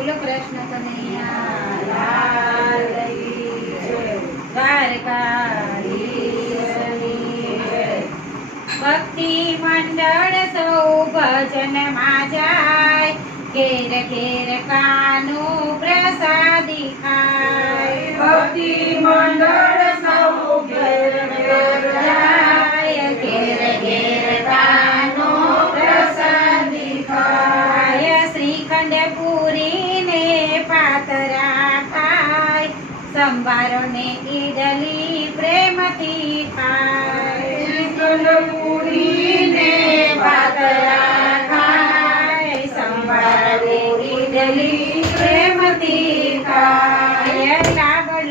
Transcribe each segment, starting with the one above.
બોલો કૃષ્ણ કનૈયા લાલ કી જય. દ્વારકાધીશની જય. ભક્તિ મંડળ સૌ ભજનમાં જાય, ઘેર ઘેર કાનો પ્રસાદી ખાય. ભક્તિ મંડળ સૌ ઘેર ઘેર જાય, ઘેર ઘેર કાનો પ્રસાદી ખાય. શ્રીખંડ પૂરી ને પાતરા ખાય, સંભારો ને ઈડલી પ્રેમથી ખાય. શ્રીખંડ પૂરી ને પાતરા ખાય, સંભારો ઈડલી પ્રેમથી ખાય.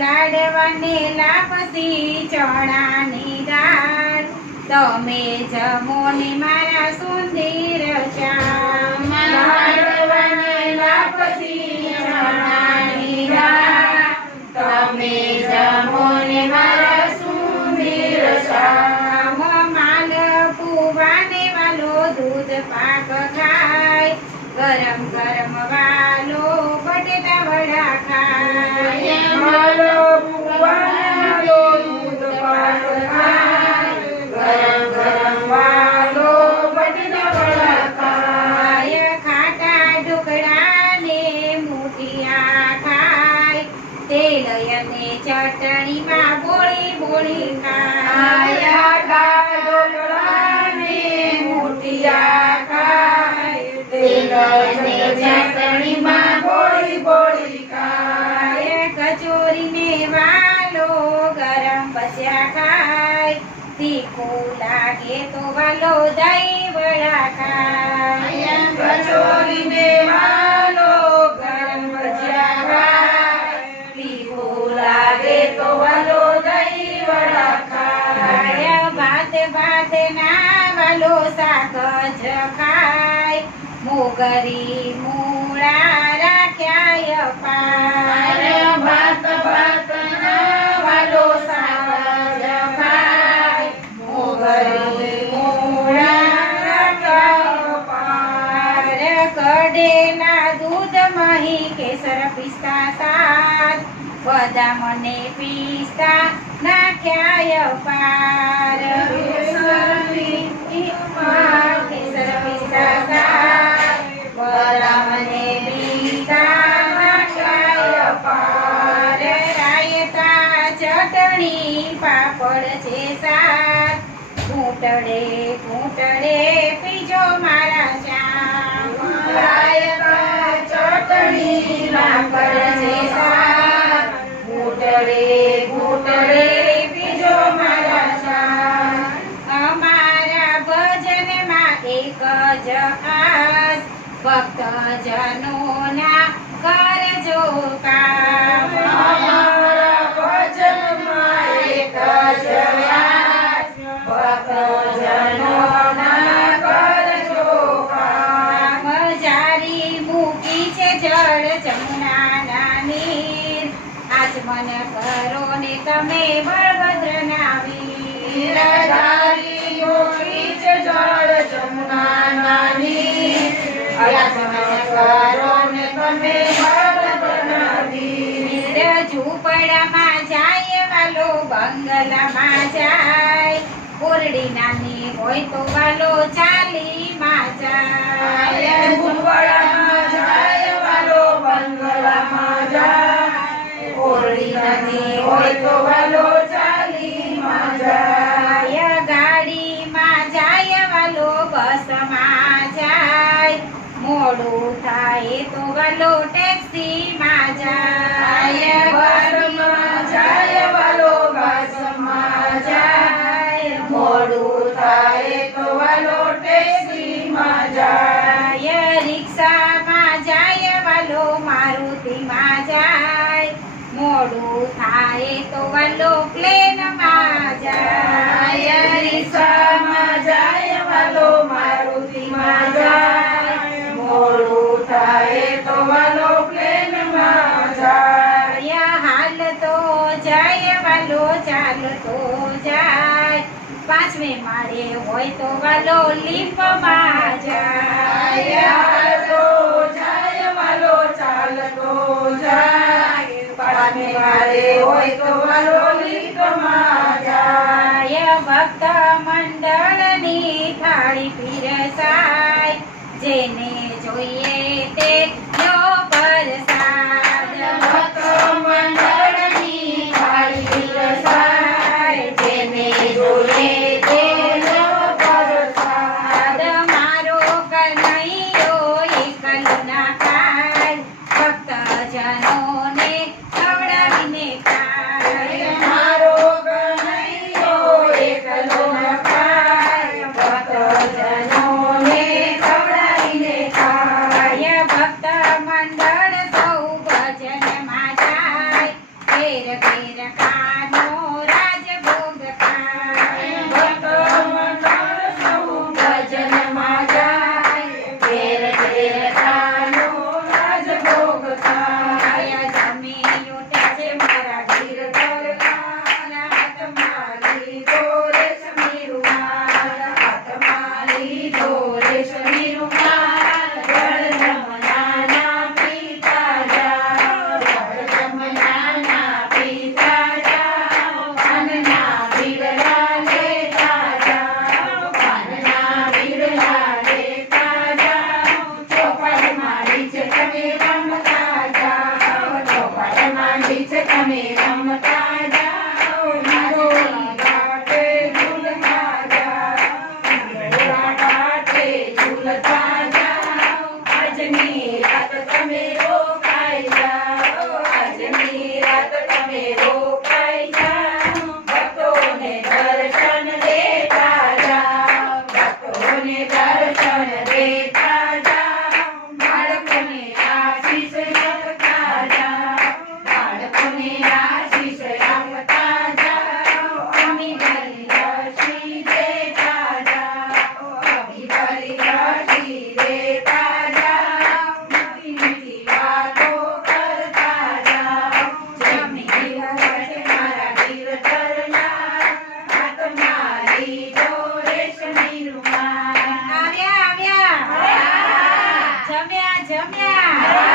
લાડવાને લાપસી ચણાની દાળ, તમે જમો ને મારા સુંદર શ્યામ. લાડવાને લાપસી ચણાની દાળ, તમે જમો ને મારા સુંદર શ્યામ. માલ પુવાને વાલો દૂધ પાક ખાય, ગરમ ગરમ વાલો બટેટા વડા ખાય. માલો પુવાનો દૂધ પાક ખાય, ગરમ ગરમ વાલો બટેટા વડા ખાય. ખાટા ઢોકળા ને મૂઠિયા ખાય, તેલ અને ચટણીમાં બોળી બોળી ખાય. ખાટા ઢોકળા ને મૂઠિયા ખાય, તેલ અને ચટણીમાં બોળી બોળી ખાય. કચોરી ને વાલો ગરમ ભજીયા ખાય, તીખું લાગે તો વાલો દહીં વડા ખાય. કચોરી ને વાલો ગરમ ભજીયા ખાય, તીખું લાગે તો વાલો દહીં વડા ખાય. ભાત ભાત ના વાલો શાક જ ખાય, મોગરી મૂળા રાખ્યા પાય. ભાત ભાત ના વાલો શાક જ ખાય, મોગરી મૂળા રાખ્યા પાય. કઢેલા દૂધ મહી કેસર પિસ્તા સાત, બદામ ને પિસ્તા નાખ્યા પાર. કેસર પિસ્તા સાત, બદામ ને પિસ્તા નાખ્યા પાર. રાયતા ચટણી પાપડ છે સાત, ઘૂંટડે ઘૂંટડે પીજો મારા શ્યામ. રાયતા ચટણી પાપડ છે સાત, ઘૂંટડે ઘૂંટડે પીજો મારા શ્યામ. અમારા ભજનમાં એક જ આસ, ભક્તજનોના કરજો કામ. અમારા ભજનમાં એક જ આસ, ભક્તજનોના કરજો કામ. જારી મૂકી છે જળ જમુનાના નીર, આચમન કરો ને તમે બળભદ્રના વીર. ધારી મૂકી છે જળ જમુનાના નીર, આચમન કરો ને તમે બળભદ્રના વીર. ઝૂંપડામાં જાય વાલો બંગલામાં જાય, ઓરડી નાની હોય તો વાલો ચાલીમાં જાય. ઝૂંપડામાં જાય વાલો બંગલામાં જાય, ઓરડી નાની હોય તો વાલો ચાલીમાં જાય. ગાડીમાં જાય વાલો બસમાં જાય, મોડું થાય તો વાલો ટેક્સીમાં જાય. બસમાં જાય વાલો બસમાં જાય, મોડું થાય તો વાલો ટેક્સીમાં જાય. રિક્ષામાં જાય વાલો મારુતિમાં જાય, મોડું થાય તો વાલો પ્લેનમાં જાય. રિક્ષામાં જાય વાલો મારુતિમાં જાય, મોડું થાય તો વાલો પ્લેનમાં જાય. હાલતો જાય વાલો ચાલતો જાય, પાંચમે માળે હોય તો વાલો લીંબમાં જાય. જાય વાલો ચાલ મારે હોય તો વાલો લીધમાં જાય. ભક્ત મંડળની થાળી પીરસાય, જેને જોઈએ તે લો પ્રસાદ. ભક્ત મંડળની થાળી પીરસાય, જેને જોઈએ તે લો પ્રસાદ. મારો કનૈયો એકલો ના ખાય, ભક્તજનોને ખવડાવીને ખાય. મારો કનૈયો એકલો ન ખાય, ભક્તજનોને ખવડાવીને ખાય. ભક્ત મંડળ સૌ ભજનમાં જાય, ઘેર ઘેર કાનો રાજભોગ ખાય. ભક્ત મંડળ સૌ ભજનમાં જાય, ઘેર ઘેર કાનો રાજભોગ ખાય. જમી ઉઠ્યા છે મારા ગિરધરના હાથમાં લીધો રેશમી રૂમાલ, હાથમાં લીધો રેશમી રૂમાલ. જળ જમનાના પીતા જાઓ, જળ જમનાના પીતા જાઓ. પાનના બીડલા લેતા જાઓ, પાનના બીડલા લેતા જાઓ. ચોપાટમાં નીચે તમે રમતા જાઓ, ચોપાટમાં નીચે તમે રમતા જાઓ. નારોળી ઘાટે ઝૂલતા જાઓ, નારોળા ઘાટે ઝૂલતા જાઓ. આજની રાત તમે રોકાઈ જાઓ, આજની રાત તમે રોકાઈ જાઓ. ભક્તોને દર્શન દેતા જાઓ, ભક્તોને દર્શન દેતા જાઓ. બાળકોને આશીષ આપતા જાઓ, બાળકોને આશીષ આપતા જાઓ. અમી ભરી રાશિ દેતા જાઓ, અમી ભરી રાશિ દેતા જાઓ. મીઠી મીઠી વાતો કરતા જાઓ. જમી ઉઠે મારા ગિરધરના હાથમાં લીધો રેશમી રૂમાલ. આવ્યા આવ્યા, જમ્યા જમ્યા.